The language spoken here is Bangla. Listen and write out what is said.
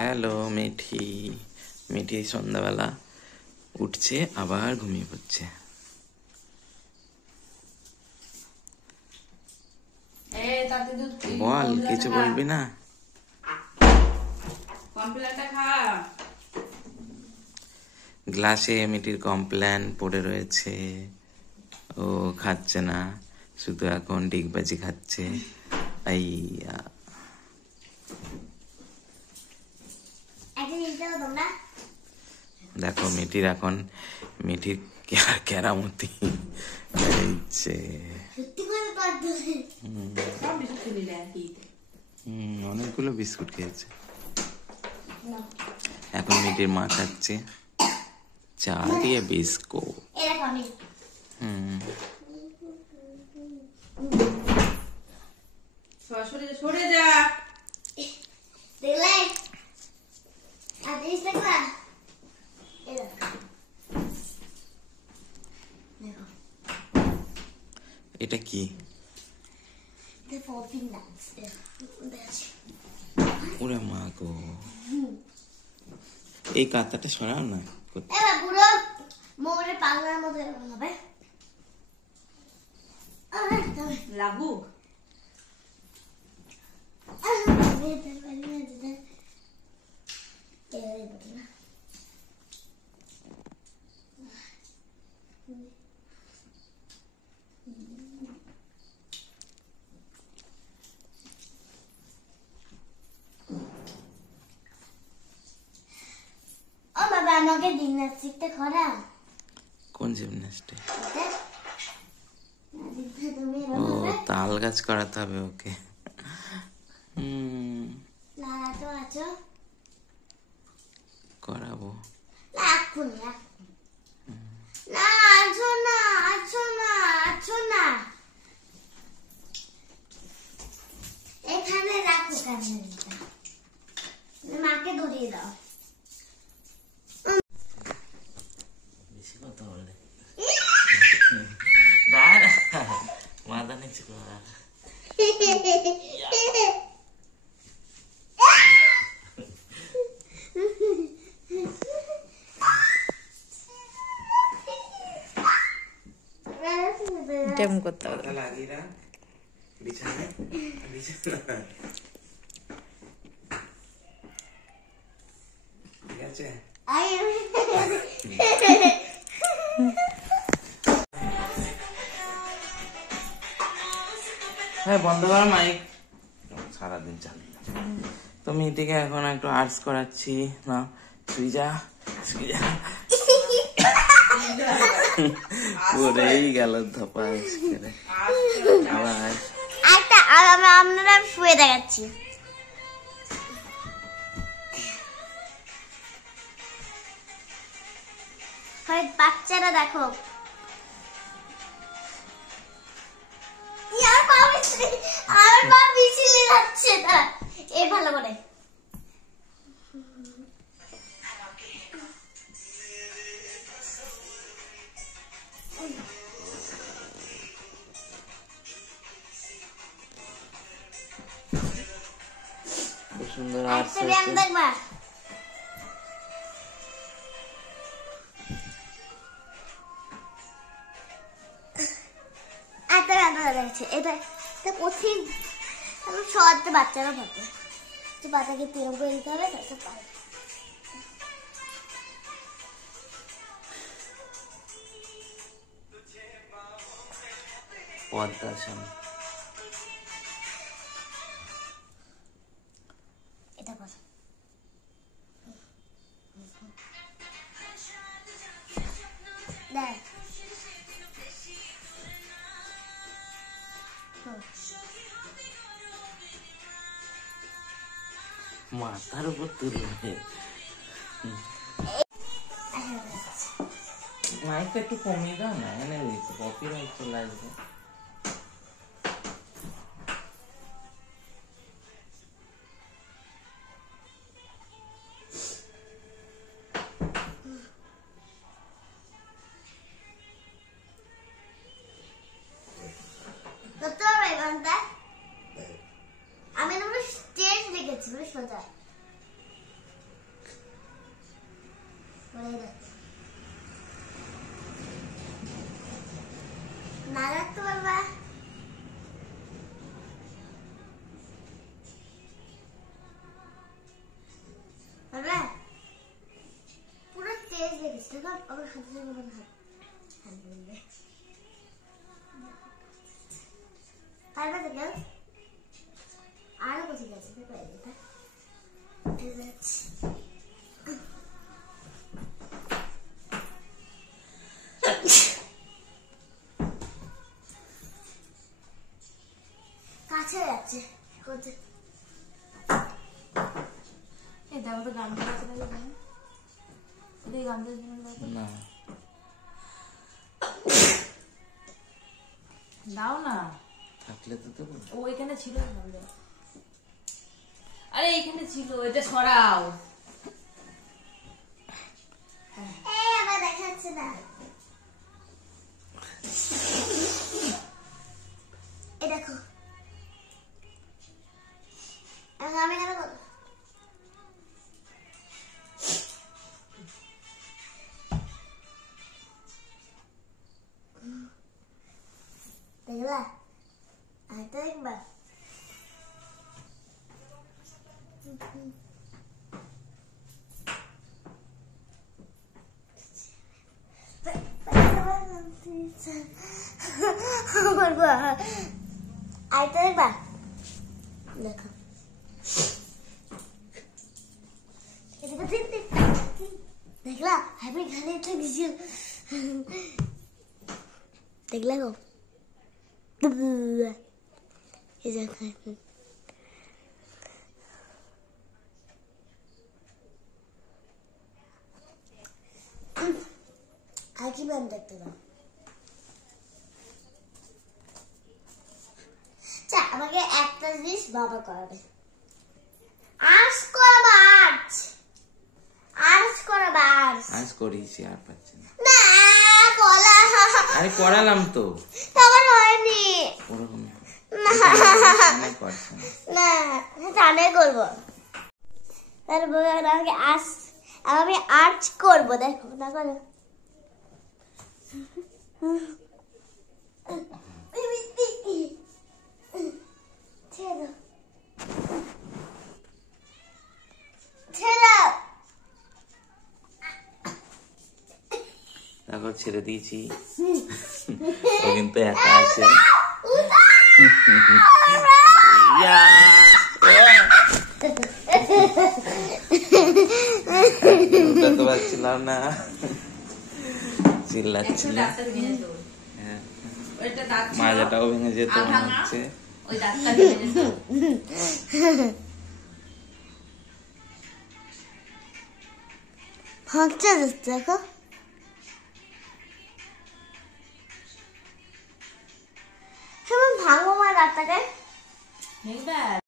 হ্যালো মিঠি। মিঠি সন্ধ্যাবেলা উঠছে আবার ঘুমিয়ে পড়ছে। বল, কিছু বলবি না? গ্লাসে মিঠির কমপ্ল্যান পড়ে রয়েছে, ও খাচ্ছে না, শুধু এখন ডিগবাজি খাচ্ছে। আইয়া দেখো মিঠির এখন কেরামতি অনেকগুলো বিস্কুট খেয়েছে। এখন মিঠির মা খাচ্ছে চা দিয়ে বিস্কুট। সরে যা। এটা কি? ওরে মা গো, এই কাঁথাটা সরাও না। পুরো মোরে পাগলার মতো হবে। লাগুক আমাকে জিমন্যাস্টিকটা করা। কোন জিমন্যাস্টিক? ও তাল গাছ করাতে হবে ওকে। করাবো। এখানে রাখো, মাকে ধরিয়ে দাও। মাথা নিচে করা। করতে হবে। ঠিক আছে। হ্যাঁ, বন্ধ কর মাইক। সারাদিন চালিয়ে তো মিটিকে এখন একটু আর্টস করাচ্ছি না। শুই যা, শুই যা। পড়েই গেল ধপা। আপনারা শুয়ে দেখাচ্ছি। বাচ্চারা দেখো, আমার পা পিছলে যাচ্ছে না। এই ভালো করে খুব সুন্দর আর্টস দেখবা। এটা কঠিন, সহজে বাচ্চারা ভাবে পাতাকে তিরম করে দিতে হবে। পদ্মাসন। এটা বল। মাথার উপর তুলবে। মাইকটা একটু কমিয়ে দাও না, এনে দিয়েছে কপিরাইট চলে আসবে। আমি স্টেজ দেখেছি সোজা। না রাখতে পারবা পুরো তেজ লেগেছে আমার হাতে পারবে তো কেউ আরো কোথায় গেছে কাছে যাচ্ছে দেখো তো গান না দাও না থাকলে তো দেবো। ও এখানে ছিল আরে এখানে ছিল এটা সরাও আমার দেখা যাচ্ছে না এই দেখো আমি কেন করবো দেখলা আরেকটা দেখবা আরেকটা দেখবা দেখো দেখলা আমি এখানে একটা দিছি দেখলা গো এই দেখো আর কি ব্যায়াম দেখতে দাও আমাকে একটা জিনিস বাবা করাবে আর্টস করাবো আর্টস করাবো আজ করিয়েছি আর পাচ্ছি না। না কলা আরে করালাম তো তোমার হয়নি ওরকম না জানে করবো আমাকে আমি আর্টস করবো দেখো না করো দেখো ছেড়ে দিয়েছি ও কিন্তু একা আছে উঠাতে পারছিলাম না চিল্লাচ্ছিল মাজাটাও ভেঙে যেত মনে হচ্ছে ভাঙছে দেখো ভাঙবো মা রাতটাকে